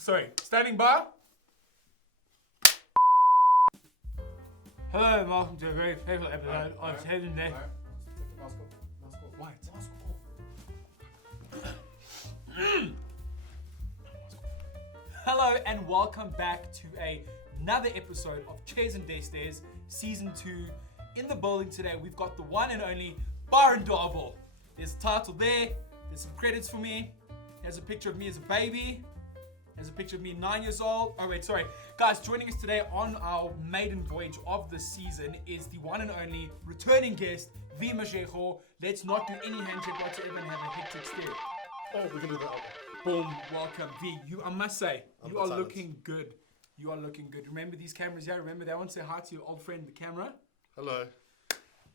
Sorry, standing by. Hello and welcome to a very favorite episode of CND Team. Hello and welcome back to another episode of Chairs and Stairs, Season 2. In the building today, we've got the one and only Byron Davel. There's a title there, there's some credits for me. There's a picture of me as a baby. There's a picture of me 9 years old. Oh wait, sorry. Guys, joining us today on our maiden voyage of the season is the one and only returning guest, V.Mashego. Let's not do any handshake whatsoever and have a hectic stare. Oh, we can do that. Boom, welcome. V, I must say, you are silent. looking good. You are looking good. Remember these cameras here? Remember that one? Say hi to your old friend, the camera. Hello.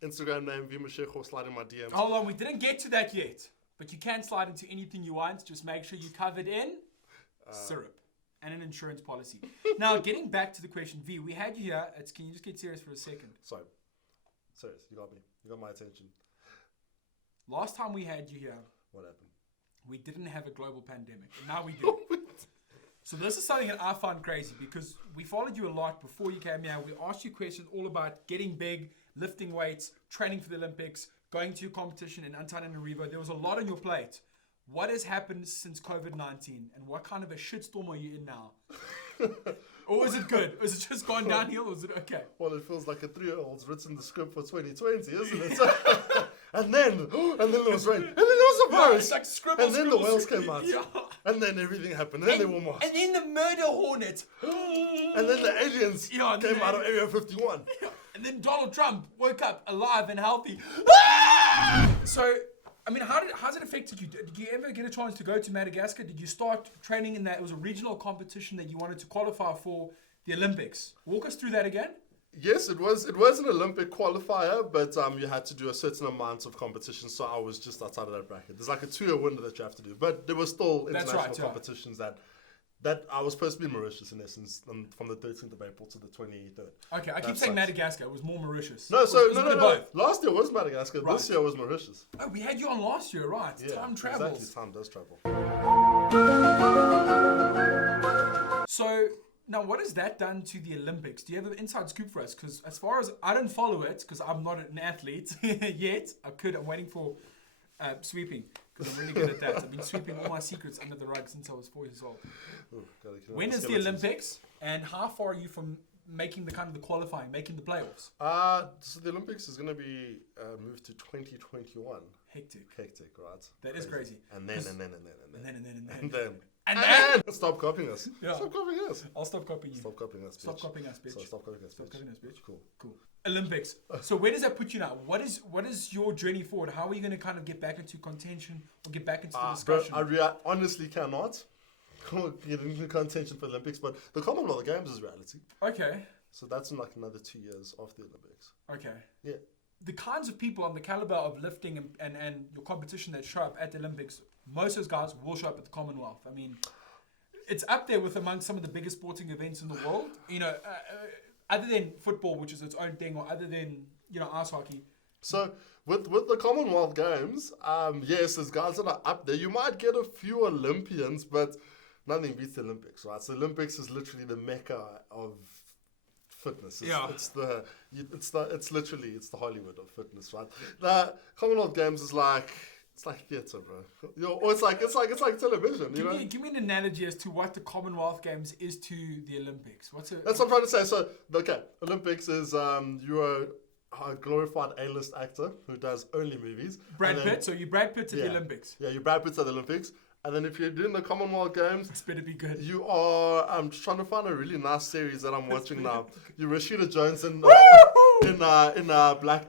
Instagram name, V.Mashego, slide in my DMs. Hold on, we didn't get to that yet. But you can slide into anything you want. Just make sure you covered in syrup and an insurance policy. Now, getting back to the question, V, we had you here. Can you just get serious for a second? Sorry. Serious, you got me. You got my attention. Last time we had you here, What happened? we didn't have a global pandemic. And now we do. So this is something that I find crazy because we followed you a lot before you came here. We asked you questions all about getting big, lifting weights, training for the Olympics, going to your competition in Untitled Chapter. There was a lot on your plate. What has happened since COVID-19 and what kind of a shitstorm are you in now? Or is it good? Is it just gone downhill or is it okay? Well, it feels like a 3-year-old's written the script for 2020, isn't it? and then there was rain. And then there was a virus. It's like scribble, and then scribble, the whales scribble. came out. Yeah. And then everything happened. And then they were masked. And then the murder hornet. And then the aliens came out of Area 51. Yeah. And then Donald Trump woke up alive and healthy. So, I mean, how's it affected you? Did you ever get a chance to go to Madagascar? Did you start training in that? It was a regional competition that you wanted to qualify for the Olympics. Walk us through that again. Yes, it was an Olympic qualifier, but you had to do a certain amount of competition, so I was just outside of that bracket. There's like a 2-year window that you have to do, but there were still international competitions that I was supposed to be in Mauritius in essence from the 13th of April to the 23rd. Okay, I keep saying Madagascar. It was more Mauritius. No, no. Both. Last year was Madagascar. Right. This year was Mauritius. Oh, we had you on last year, right? Yeah, Time travels. Exactly, time does travel. So, now what has that done to the Olympics? Do you have an inside scoop for us? Because as far as I don't follow it, because I'm not an athlete yet. I'm waiting for sweeping. Because I'm really good at that. I've been sweeping all my secrets under the rug since I was 4 years old. When is the Olympics, and how far are you from making the qualifying, making the playoffs? So the Olympics is going to be moved to 2021. Hectic, right? That is crazy. And then. Stop copying us. Yeah. Stop copying us. I'll stop copying you. Stop copying us, bitch. Stop copying us, bitch. So stop copying us, Stop bitch. copying us, bitch. Cool. Olympics. So where does that put you now? What is your journey forward? How are you going to kind of get back into contention or get back into the discussion? I honestly cannot get into contention for the Olympics, but the Commonwealth Games is reality. Okay. So that's in like another 2 years after the Olympics. Okay. Yeah. The kinds of people on the caliber of lifting and your competition that show up at the Olympics, most of those guys will show up at the Commonwealth. I mean, it's up there with among some of the biggest sporting events in the world. You know, other than football, which is its own thing, or other than, ice hockey. So with the Commonwealth Games, yes, there's guys that are up there. You might get a few Olympians, but nothing beats the Olympics, right? So the Olympics is literally the mecca of fitness. It's literally the Hollywood of fitness, right? The Commonwealth Games is like theatre, bro. Or it's like television. Give me an analogy as to what the Commonwealth Games is to the Olympics. That's what I'm trying to say. So, okay, Olympics is you're a glorified A-list actor who does only movies. Brad Pitt. So you Brad Pitt at the Olympics. Yeah, you Brad Pitt at the Olympics. And then if you're doing the Commonwealth Games, it's better be good. You are. I'm just trying to find a really nice series that I'm watching now. You're Rashida Jones in Black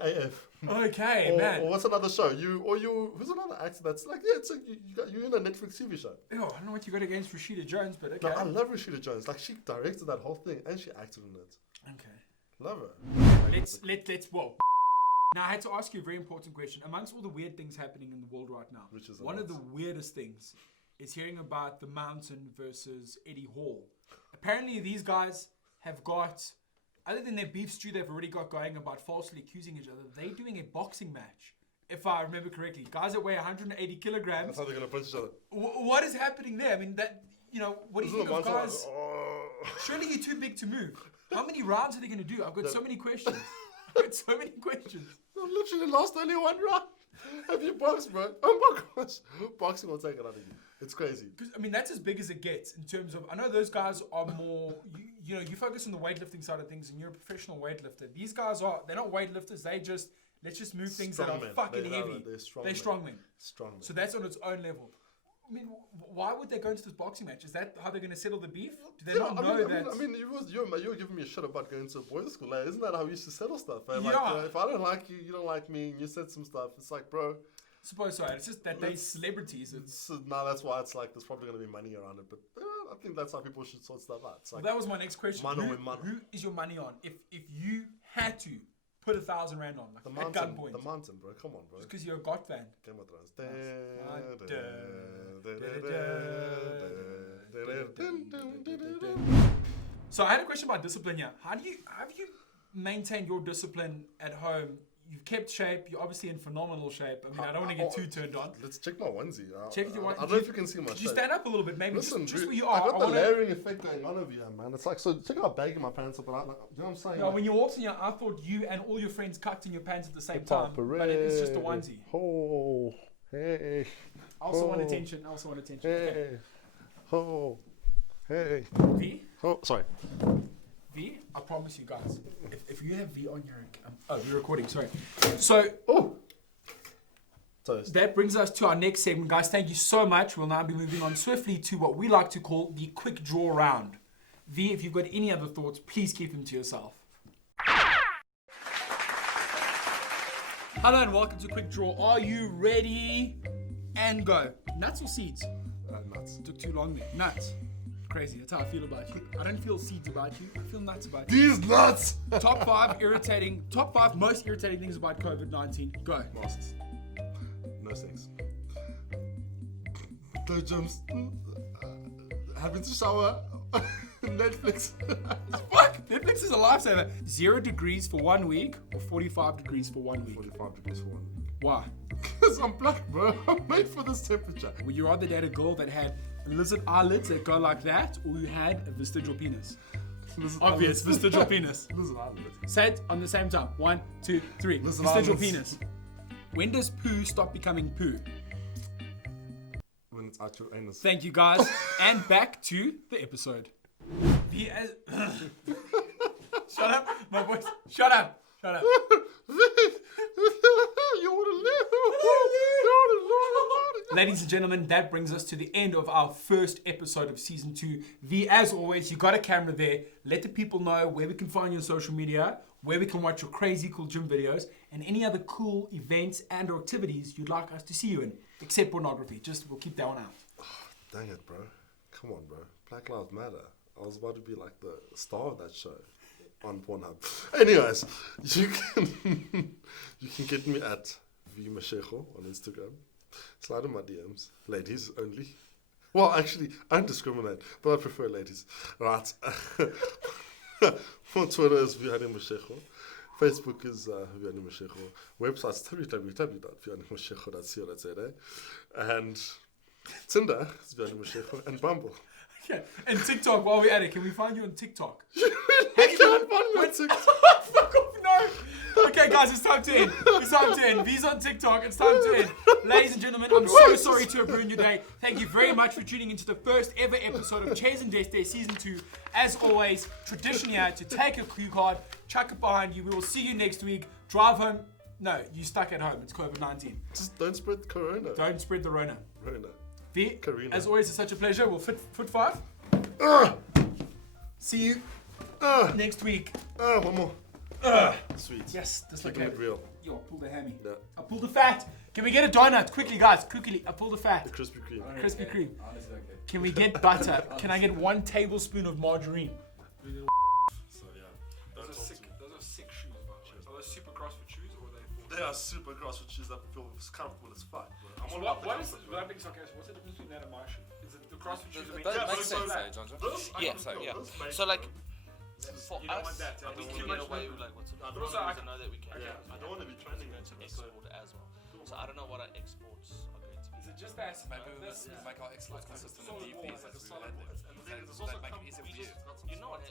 AF. Okay, man. Or what's another show? Who's another actor that's like, you're in a Netflix TV show. I don't know what you got against Rashida Jones, but okay. No, I love Rashida Jones. Like, she directed that whole thing and she acted in it. Okay. Love her. Let's Now, I had to ask you a very important question. Amongst all the weird things happening in the world right now, one of the weirdest things is hearing about the Mountain versus Eddie Hall. Apparently, these guys have got, other than their beef stew they've already got going about falsely accusing each other, they're doing a boxing match. If I remember correctly, guys that weigh 180 kilograms. That's how they're going to punch each other. What is happening there? I mean, that what do you think of guys? Surely you're too big to move. How many rounds are they going to do? I've got so many questions. I've literally lost only one round. Have you boxed, bro? Oh my gosh. Boxing will take it out of you. It's crazy. Because, that's as big as it gets in terms of, I know those guys are more, you focus on the weightlifting side of things and you're a professional weightlifter. These guys they're not weightlifters. Let's just move things that are fucking heavy. They're strongmen. So that's on its own level. Why would they go into this boxing match? Is that how they're going to settle the beef? Do they not know that? You were giving me a shit about going to a boys' school. Like, isn't that how we used to settle stuff? Eh? Yeah. Like, if I don't like you, you don't like me, and you said some stuff, it's like, bro. Suppose so. It's just that they're celebrities. That's why it's like there's probably going to be money around it. But I think that's how people should sort stuff out. It's like, that was my next question. Who is your money on? If you had to put 1,000 rand on, like at gunpoint. The mountain, bro. Come on, bro. Just because you're a God fan. Game of Thrones. So I had a question about discipline here. Have you maintained your discipline at home? You've kept shape. You're obviously in phenomenal shape. I don't want to get too turned on. Let's check my onesie. Check your onesie. I don't know if you can see my shape. Could you stand up a little bit, maybe? Listen, just dude, where you are. I got the layering effect going on over here, man. It's like, so check out baggy my pants up. You know what I'm saying? No, when you walked in here, I thought you and all your friends cucked in your pants at the same time. But it is just a onesie. Oh, hey. I also want attention. Hey. Okay. Oh, hey. V? Oh, sorry. V, I promise you guys, if you have V on your... you're recording, sorry. So, that brings us to our next segment. Guys, thank you so much. We'll now be moving on swiftly to what we like to call the quick draw round. V, if you've got any other thoughts, please keep them to yourself. Hello and welcome to Quick Draw. Are you ready? And go. Nuts or seeds? Nuts. Took too long there. Nuts. Crazy. That's how I feel about you. I don't feel seeds about you. I feel nuts about you. These nuts! Top 5 most irritating things about COVID-19. Go. Masks. No sex. No gyms. Having to shower. Netflix. Fuck! Netflix is a lifesaver. 0 degrees for 1 week or 45 degrees for 1 week? 45 degrees for 1 week. Why? Because I'm black, bro. I'm made for this temperature. Would you rather date a girl that had lizard eyelids that go like that, or you had a vestigial penis? Obvious, vestigial penis. Lizard eyelids. Say it on the same time. 1, 2, 3. Lizard vestigial eyelids. penis. When does poo stop becoming poo? When it's out your anus. Thank you, guys. And back to the episode. Shut up, my voice. Shut up. You want to live? Ladies and gentlemen, that brings us to the end of our first episode of season 2. V, as always, you got a camera there. Let the people know where we can find you on social media, where we can watch your crazy cool gym videos, and any other cool events and or activities you'd like us to see you in, except pornography. We'll keep that one out. Oh, dang it, bro. Come on, bro. Black Lives Matter. I was about to be like the star of that show on Pornhub. Anyways, you can get me at V.Mashego on Instagram. Slide in my DMs. Ladies only. Well, actually, I don't discriminate, but I prefer ladies. Right. On Twitter is V.Mashego. Facebook is V.Mashego. Website is www.V.Mashego.co.za. And Tinder is V.Mashego. And Bumble. Yeah. And TikTok, while we're at it, can we find you on TikTok? You can't find me on TikTok. Fuck off, no. Okay, guys, it's time to end. V's on TikTok. It's time to end. Ladies and gentlemen, I'm so sorry to have ruined your day. Thank you very much for tuning into the first ever episode of CND Team Season 2. As always, tradition here to take a cue card, chuck it behind you. We will see you next week. Drive home. No, you stuck at home. It's COVID-19. Just don't spread the corona. Don't spread the Rona. Rona. V, Karina. as always, it's such a pleasure. We'll foot 5. See you next week. One more. Sweet. Yes, Keeping it real. Yo, I pulled the hammy. Yeah. I pulled the fat. Can we get a donut? Quickly, guys. Quickly. I pulled the fat. The Krispy Kreme. Krispy Kreme. Honestly, okay. Can we get butter? Can I get 1 tablespoon of margarine? So yeah. Don't Those talk are to me. sick shoes, by the way. Are those super CrossFit shoes or are they full? They are super CrossFit shoes that feel comfortable as fuck, bro. I'm So all about the what is comfort, without being sarcastic, what's the difference between that and my shoe? Is it the CrossFit shoes? That Yeah, makes so sense, like- John. This, I Yeah, can so feel yeah. this makes So like, This- for you don't us, want that, I it's think too we much get away movement. with like what's I the don't also, know that we can. I don't want to be training We're going to so export as well. So I don't know what our exports are going to be just that. Maybe we this must make our exercise consistent and solid deep wall, these like a as we solid add wall. them. And the thing is, it's That also make it easier for you. you know what?